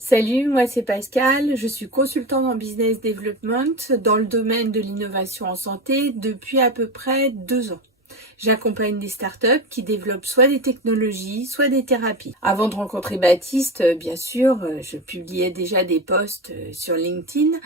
Salut, moi c'est Pascal, je suis consultante en business development dans le domaine de l'innovation en santé depuis à peu près 2 ans. J'accompagne des startups qui développent soit des technologies, soit des thérapies. Avant de rencontrer Baptiste, bien sûr, je publiais déjà des posts sur LinkedIn,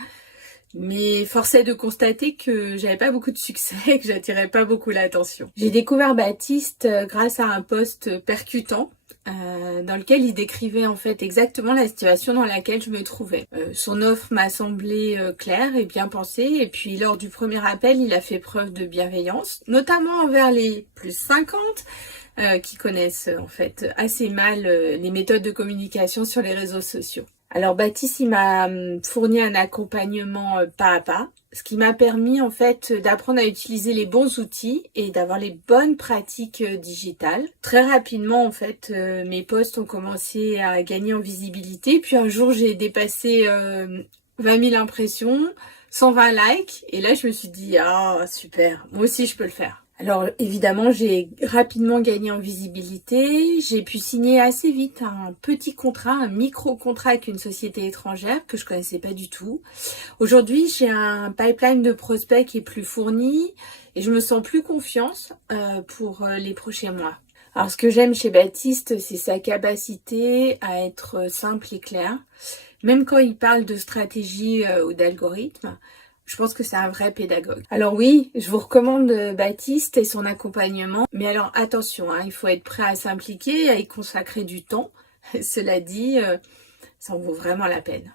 mais force est de constater que j'avais pas beaucoup de succès et que j'attirais pas beaucoup l'attention. J'ai découvert Baptiste grâce à un post percutant dans lequel il décrivait en fait exactement la situation dans laquelle je me trouvais. Son offre m'a semblé claire et bien pensée, et puis lors du premier appel, il a fait preuve de bienveillance, notamment envers les plus 50 qui connaissent en fait assez mal les méthodes de communication sur les réseaux sociaux. Alors Baptiste, il m'a fourni un accompagnement pas à pas, ce qui m'a permis en fait d'apprendre à utiliser les bons outils et d'avoir les bonnes pratiques digitales. Très rapidement en fait, mes posts ont commencé à gagner en visibilité, puis un jour j'ai dépassé 20 000 impressions, 120 likes, et là je me suis dit ah super, moi aussi je peux le faire. Alors évidemment, j'ai rapidement gagné en visibilité, j'ai pu signer assez vite un petit contrat, un micro-contrat avec une société étrangère que je connaissais pas du tout. Aujourd'hui, j'ai un pipeline de prospects qui est plus fourni et je me sens plus confiance pour les prochains mois. Alors ce que j'aime chez Baptiste, c'est sa capacité à être simple et clair. Même quand il parle de stratégie ou d'algorithme, je pense que c'est un vrai pédagogue. Alors oui, je vous recommande Baptiste et son accompagnement. Mais alors attention, il faut être prêt à s'impliquer, à y consacrer du temps. Cela dit, ça en vaut vraiment la peine.